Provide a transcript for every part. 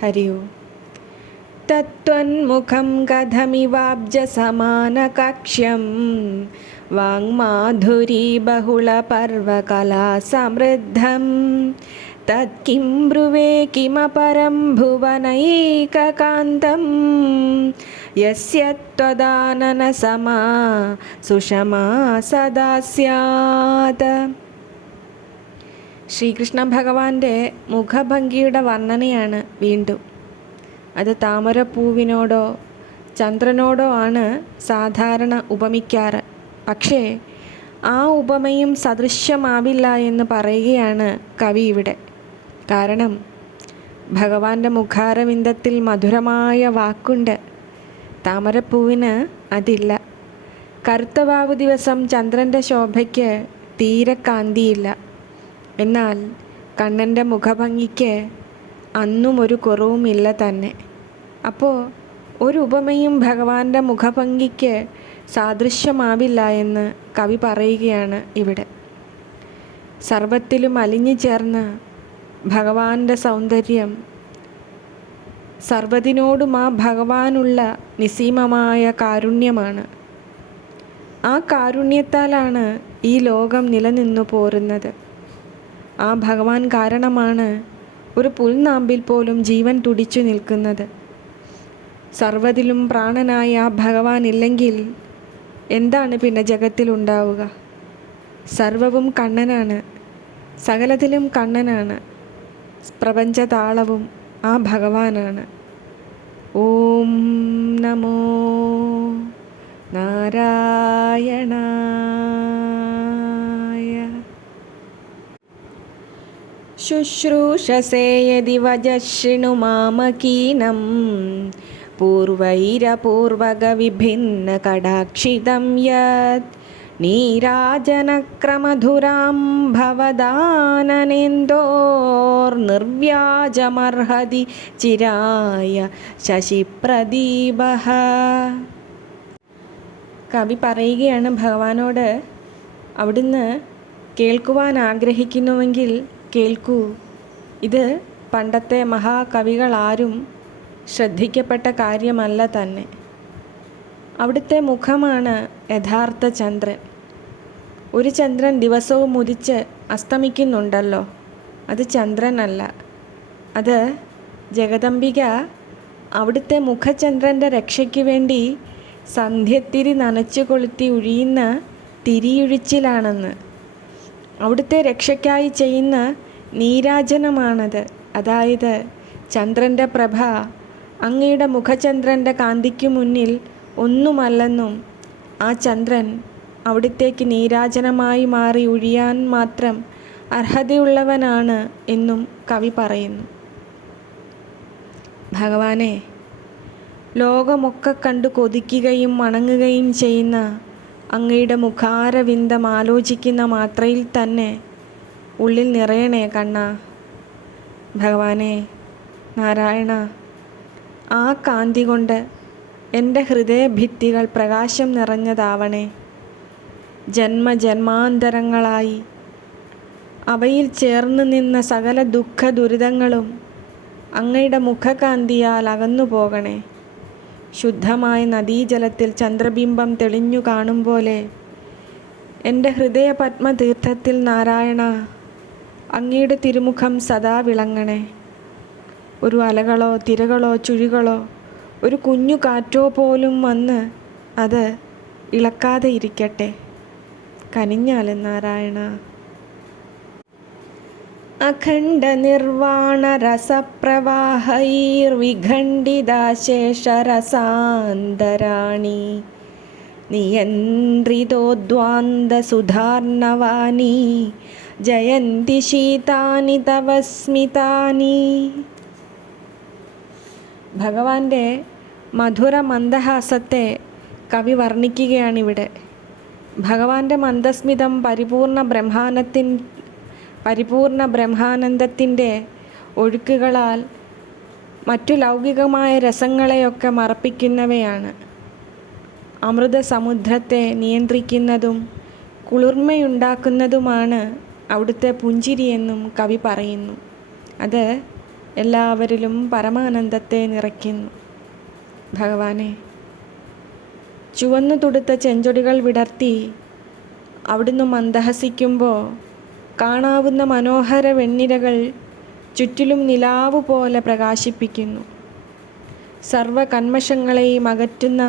ഹരി ഓം. തത്വന്മുഖം കഥമിവാബ്ജസമാനകക്ഷ്യം വാങ്മാധുരീ ബഹുളപർവകലാസമൃദ്ധം തത്കിം ബ്രുവേ കിമപരം ഭുവനൈകകാന്തം യസ്യ ത്വദാനനസമാ സുഷമാ സദാ സ്യാത്. ശ്രീകൃഷ്ണ ഭഗവാന്റെ മുഖഭംഗിയുടെ വർണ്ണനയാണ് വീണ്ടും. അത് താമരപ്പൂവിനോടോ ചന്ദ്രനോടോ ആണ് സാധാരണ ഉപമിക്കാറ്. പക്ഷേ ആ ഉപമയും സദൃശ്യമാവില്ല എന്ന് പറയുകയാണ് കവി ഇവിടെ. കാരണം ഭഗവാന്റെ മുഖാരവിന്ദത്തിൽ മധുരമായ വാക്കുണ്ട്, താമരപ്പൂവിന് അതില്ല. കറുത്തവാവു ദിവസം ചന്ദ്രൻ്റെ ശോഭയ്ക്ക് തീരെ കാന്തിയില്ല. എന്നാൽ കണ്ണൻ്റെ മുഖഭംഗിക്ക് അന്നും ഒരു കുറവുമില്ല തന്നെ. അപ്പോൾ ഒരു ഉപമയും ഭഗവാന്റെ മുഖഭംഗിക്ക് സാദൃശ്യമാവില്ല എന്ന് കവി പറയുകയാണ് ഇവിടെ. സർവത്തിലും അലിഞ്ഞു ചേർന്ന ഭഗവാന്റെ സൗന്ദര്യം സർവ്വതിനോടും ആ ഭഗവാനുള്ള നിസീമമായ കാരുണ്യമാണ്. ആ കാരുണ്യത്താലാണ് ഈ ലോകം നിലനിന്നു പോരുന്നത്. ആ ഭഗവാൻ കാരണമാണ് ഒരു പുൽനാമ്പിൽ പോലും ജീവൻ തുടിച്ചു നിൽക്കുന്നത്. സർവ്വതിലും പ്രാണനായ ആ ഭഗവാൻ ഇല്ലെങ്കിൽ എന്താണ് പിന്നെ ജഗത്തിലുണ്ടാവുക? സർവവും കണ്ണനാണ്, സകലത്തിലും കണ്ണനാണ്. പ്രപഞ്ചതാളവും ആ ഭഗവാനാണ്. ഓം നമോ നാരായണായ. ശുശ്രൂഷസേ യദി വജശൃണുമാമകീനം പൂർവൈരപൂർവകവിഭിന്നകടാക്ഷിതം യത് നീരാജനക്രമധുരാം ഭവദാനനേന്ദോർനിർവ്യാജമർഹതി ചിരായ ശശിപ്രദീപഃ. കവി പറയുകയാണ് ഭഗവാനോട്, അവിടുന്ന് കേൾക്കുവാൻ ആഗ്രഹിക്കുന്നുവെങ്കിൽ കേൾക്കൂ. ഇത് പണ്ടത്തെ മഹാകവികളാരും ശ്രദ്ധിക്കപ്പെട്ട കാര്യമല്ല തന്നെ. അവിടുത്തെ മുഖമാണ് യഥാർത്ഥ ചന്ദ്രൻ. ഒരു ചന്ദ്രൻ ദിവസവും ഉദിച്ച് അസ്തമിക്കുന്നുണ്ടല്ലോ, അത് ചന്ദ്രനല്ല. അത് ജഗദംബിക അവിടുത്തെ മുഖചന്ദ്രൻ്റെ രക്ഷയ്ക്ക് വേണ്ടി സന്ധ്യത്തിരി നനച്ചു കൊളുത്തി ഒഴിയുന്ന തിരിയൊഴിച്ചിലാണെന്ന്. അവിടുത്തെ രക്ഷയ്ക്കായി ചെയ്യുന്ന നീരാജനമാണത്. അതായത് ചന്ദ്രൻ്റെ പ്രഭ അങ്ങയുടെ മുഖചന്ദ്രൻ്റെ കാന്തിക്ക് മുന്നിൽ ഒന്നുമല്ലെന്നും ആ ചന്ദ്രൻ അവിടുത്തേക്ക് നീരാജനമായി മാറി ഒഴിയാൻ മാത്രം അർഹതയുള്ളവനാണ് എന്നും കവി പറയുന്നു. ഭഗവാനെ, ലോകമൊക്കെ കണ്ടു കൊതിക്കുകയും വണങ്ങുകയും ചെയ്യുന്ന അങ്ങയുടെ മുഖാരവിന്ദം ആലോചിക്കുന്ന മാത്രയിൽ തന്നെ ഉള്ളിൽ നിറയണേ കണ്ണാ. ഭഗവാനെ നാരായണ, ആ കാന്തി കൊണ്ട് എൻ്റെ ഹൃദയഭിത്തികൾ പ്രകാശം നിറഞ്ഞതാവണേ. ജന്മജന്മാന്തരങ്ങളായി അവയിൽ ചേർന്ന് നിന്ന സകല ദുഃഖ ദുരിതങ്ങളും അങ്ങയുടെ മുഖകാന്തിയാൽ അകന്നു പോകണേ. ശുദ്ധമായ നദീജലത്തിൽ ചന്ദ്രബിംബം തെളിഞ്ഞു കാണും പോലെ എൻ്റെ ഹൃദയ പത്മതീർത്ഥത്തിൽ നാരായണ അങ്ങയുടെ തിരുമുഖം സദാ വിളങ്ങണേ. ഒരു അലകളോ തിരകളോ ചുഴികളോ ഒരു കുഞ്ഞു കാറ്റോ പോലും വന്ന് അത് ഇളക്കാതെ ഇരിക്കട്ടെ. കനിഞ്ഞാലും നാരായണ. അഖണ്ഡ നിർവാണ രസപ്രവാഹൈർവിഖണ്ഡിതാശേഷരസാന്തരാണി നിയന്ത്രിതോദ്വാന്ത സുധാർണവാനി ജയന്തി ശീതാനി തവ സ്മിതാനി. ഭഗവാന്റെ മധുര മന്ദഹാസത്തെ കവി വർണ്ണിക്കുകയാണിവിടെ. ഭഗവാന്റെ മന്ദസ്മിതം പരിപൂർണ ബ്രഹ്മാനന്ദത്തിൻ്റെ ഒഴുക്കുകളാൽ മറ്റു ലൗകികമായ രസങ്ങളെയൊക്കെ മറപ്പിക്കുന്നവയാണ്. അമൃതസമുദ്രത്തെ നിയന്ത്രിക്കുന്നതും കുളിർമയുണ്ടാക്കുന്നതുമാണ് അവിടുത്തെ പുഞ്ചിരിയെന്നും കവി പറയുന്നു. അത് എല്ലാവരിലും പരമാനന്ദത്തെ നിറയ്ക്കുന്നു. ഭഗവാനെ, ചുവന്നു തുടുത്ത ചെഞ്ചൊടികൾ വിടർത്തി അവിടുന്ന് മന്ദഹസിക്കുമ്പോൾ കാണാവുന്ന മനോഹര വെണ്ണിരകൾ ചുറ്റിലും നിലാവ് പോലെ പ്രകാശിപ്പിക്കുന്നു. സർവ കന്മഷങ്ങളെയും അകറ്റുന്ന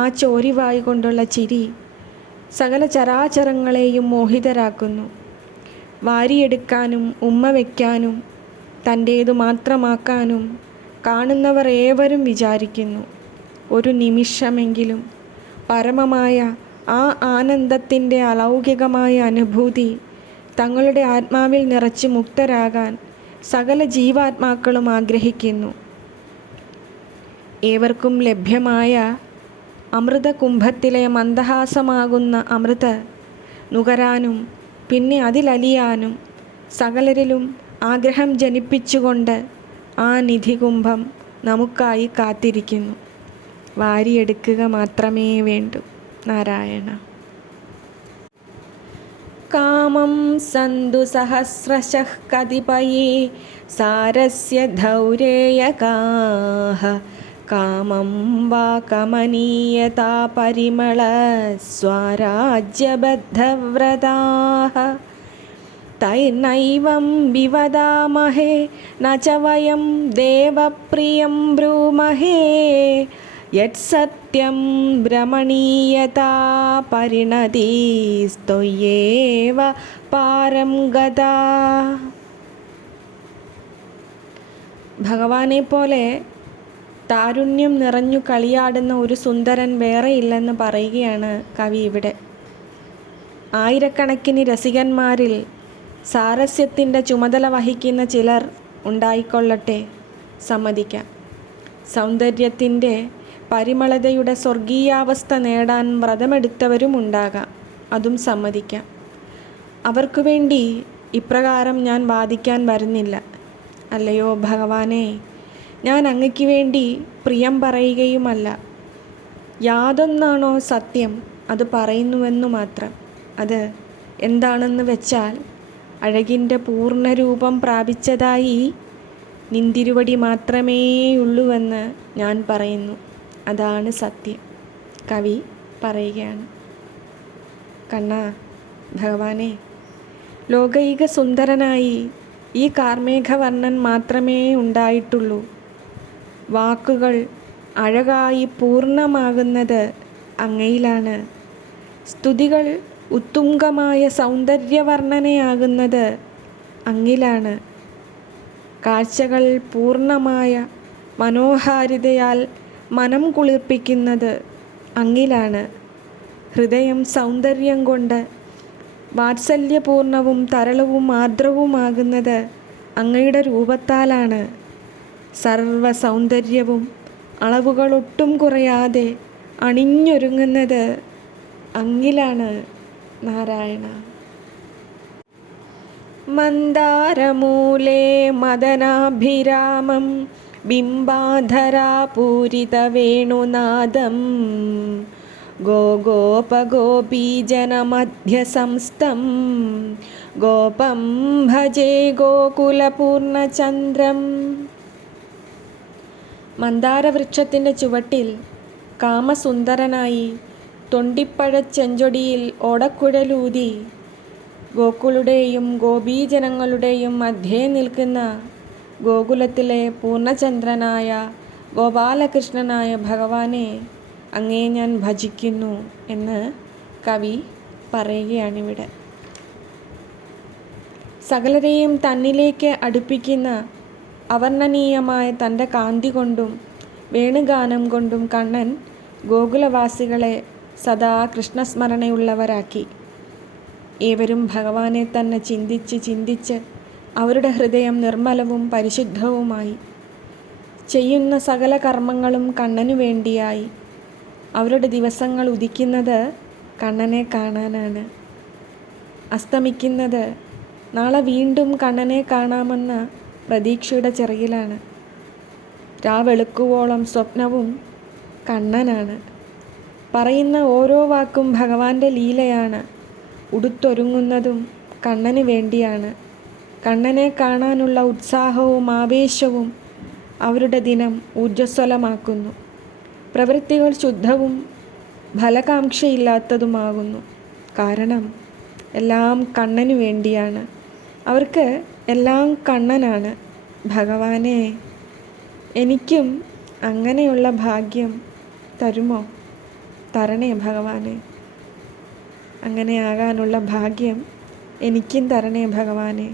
ആ ചോരിവായു കൊണ്ടുള്ള ചിരി സകല ചരാചരങ്ങളെയും മോഹിതരാക്കുന്നു. വാരിയെടുക്കാനും ഉമ്മ വയ്ക്കാനും തൻ്റേതു മാത്രമാക്കാനും കാണുന്നവർ ഏവരും വിചാരിക്കുന്നു. ഒരു നിമിഷമെങ്കിലും പരമമായ ആ ആനന്ദത്തിൻ്റെ അലൗകികമായ അനുഭൂതി തങ്ങളുടെ ആത്മാവിൽ നിറച്ച് മുക്തരാകാൻ സകല ജീവാത്മാക്കളും ആഗ്രഹിക്കുന്നു. ഏവർക്കും ലഭ്യമായ അമൃതകുംഭത്തിലെ മന്ദഹാസമാകുന്ന അമൃത് നുകരാനും പിന്നെ അതിലലിയാനും സകലരിലും ആഗ്രഹം ജനിപ്പിച്ചുകൊണ്ട് ആ നിധികുംഭം നമുക്കായി കാത്തിരിക്കുന്നു. വാരിയെടുക്കുക മാത്രമേ വേണ്ടൂ. നാരായണ. കാമം സന്തു സഹസ്രശഃ കതിപയേ സാരസ്യ ധൗരേയകാഃ കാമം വാ കമനീയതാ പരിമള സ്വരാജ്യബദ്ധവ്രതാഃ തൈർനൈവം വിവദാമഹേ ന ച വയം ദേവപ്രിയം ബ്രൂമഹേ യത്സത്യം ഭ്രമണീയതാ പരിണതിസ്ത്വയേവ പാരം ഗതാ. ഭഗവാനെ പോലെ താരുണ്യം നിറഞ്ഞു കളിയാടുന്ന ഒരു സുന്ദരൻ വേറെയില്ലെന്ന് പറയുകയാണ് കവി ഇവിടെ. ആയിരക്കണക്കിന് രസികന്മാരിൽ സാരസ്യത്തിൻ്റെ ചുമതല വഹിക്കുന്ന ചിലർ ഉണ്ടായിക്കൊള്ളട്ടെ, സമ്മതിക്കാം. സൗന്ദര്യത്തിൻ്റെ പരിമളതയുടെ സ്വർഗീയാവസ്ഥ നേടാൻ വ്രതമെടുത്തവരും ഉണ്ടാകാം, അതും സമ്മതിക്കാം. അവർക്കു വേണ്ടി ഇപ്രകാരം ഞാൻ വാദിക്കാൻ വരുന്നില്ല. അല്ലയോ ഭഗവാനെ, ഞാൻ അങ്ങയ്ക്ക് വേണ്ടി പ്രിയം പറയുകയുമല്ല. യാതൊന്നാണോ സത്യം അത് പറയുന്നുവെന്നു മാത്രം. അത് എന്താണെന്ന് വെച്ചാൽ, അഴകിൻ്റെ പൂർണ്ണരൂപം പ്രാപിച്ചതായി നിന്തിരുവടി മാത്രമേയുള്ളൂവെന്ന് ഞാൻ പറയുന്നു. അതാണ് സത്യം. കവി പറയുകയാണ്. കണ്ണാ, ഭഗവാനെ, ലോകൈക സുന്ദരനായി ഈ കാർമേഘവർണ്ണൻ മാത്രമേ ഉണ്ടായിട്ടുള്ളൂ. വാക്കുകൾ അഴകായി പൂർണ്ണമാകുന്നത് അങ്ങയിലാണ്. സ്തുതികൾ ഉത്തുംഗമായ സൗന്ദര്യവർണ്ണനയാകുന്നത് അങ്ങിലാണ്. കാഴ്ചകൾ പൂർണ്ണമായ മനോഹാരിതയാൽ മനം കുളിർപ്പിക്കുന്നത് അങ്ങിലാണ്. ഹൃദയം സൗന്ദര്യം കൊണ്ട് വാത്സല്യപൂർണവും തരളവും ആർദ്രവുമാകുന്നത് അങ്ങയുടെ രൂപത്താലാണ്. സർവ സൗന്ദര്യവും അളവുകളൊട്ടും കുറയാതെ അണിഞ്ഞൊരുങ്ങുന്നത് അങ്ങിലാണ്. നാരായണ. മന്ദാരമൂലേ മദനാഭിരാമം ബിംബാധരാപൂരിതവേണുനാദം ഗോഗോപഗോപീജനമധ്യസംസ്ഥം ഗോപം ഭജേ ഗോകുലപൂർണ്ണചന്ദ്രം. മന്ദാരവൃക്ഷത്തിൻ്റെ ചുവട്ടിൽ കാമസുന്ദരനായി തൊണ്ടിപ്പഴച്ചെഞ്ചൊടിയിൽ ഓടക്കുഴലൂതി ഗോകുലുടെയും ഗോപീജനങ്ങളുടെയും മധ്യേ നിൽക്കുന്ന ഗോകുലത്തിലെ പൂർണ്ണചന്ദ്രനായ ഗോപാലകൃഷ്ണനായ ഭഗവാനെ അങ്ങേ ഞാൻ ഭജിക്കുന്നു എന്ന് കവി പറയുകയാണിവിടെ. സകലരെയും തന്നിലേക്ക് അടുപ്പിക്കുന്ന അവർണ്ണനീയമായ തൻ്റെ കാന്തി കൊണ്ടും വേണുഗാനം കൊണ്ടും കണ്ണൻ ഗോകുലവാസികളെ സദാ കൃഷ്ണസ്മരണയുള്ളവരാക്കി. ഏവരും ഭഗവാനെ തന്നെ ചിന്തിച്ച് ചിന്തിച്ച് അവരുടെ ഹൃദയം നിർമ്മലവും പരിശുദ്ധവുമായി. ചെയ്യുന്ന സകല കർമ്മങ്ങളും കണ്ണനു വേണ്ടിയായി. അവരുടെ ദിവസങ്ങൾ ഉദിക്കുന്നത് കണ്ണനെ കാണാനാണ്, അസ്തമിക്കുന്നത് നാളെ വീണ്ടും കണ്ണനെ കാണാമെന്ന പ്രതീക്ഷയുടെ ചിറകിലാണ്. രാവെളുക്കുവോളം സ്വപ്നവും കണ്ണനാണ്. പറയുന്ന ഓരോ വാക്കും ഭഗവാന്റെ ലീലയാണ്. ഉടുത്തൊരുങ്ങുന്നതും കണ്ണന് വേണ്ടിയാണ്. കണ്ണനെ കാണാനുള്ള ഉത്സാഹവും ആവേശവും അവരുടെ ദിനം ഊർജ്ജസ്വലമാക്കുന്നു. പ്രവൃത്തികൾ ശുദ്ധവും ഫലകാംക്ഷയില്ലാത്തതുമാകുന്നു. കാരണം എല്ലാം കണ്ണനു വേണ്ടിയാണ്. അവർക്ക് എല്ലാം കണ്ണനാണ്. ഭഗവാനെ, എനിക്കും അങ്ങനെയുള്ള ഭാഗ്യം തരുമോ? തരണേ ഭഗവാനെ. അങ്ങനെ ആകാനുള്ള ഭാഗ്യം എനിക്കും തരണേ ഭഗവാനെ.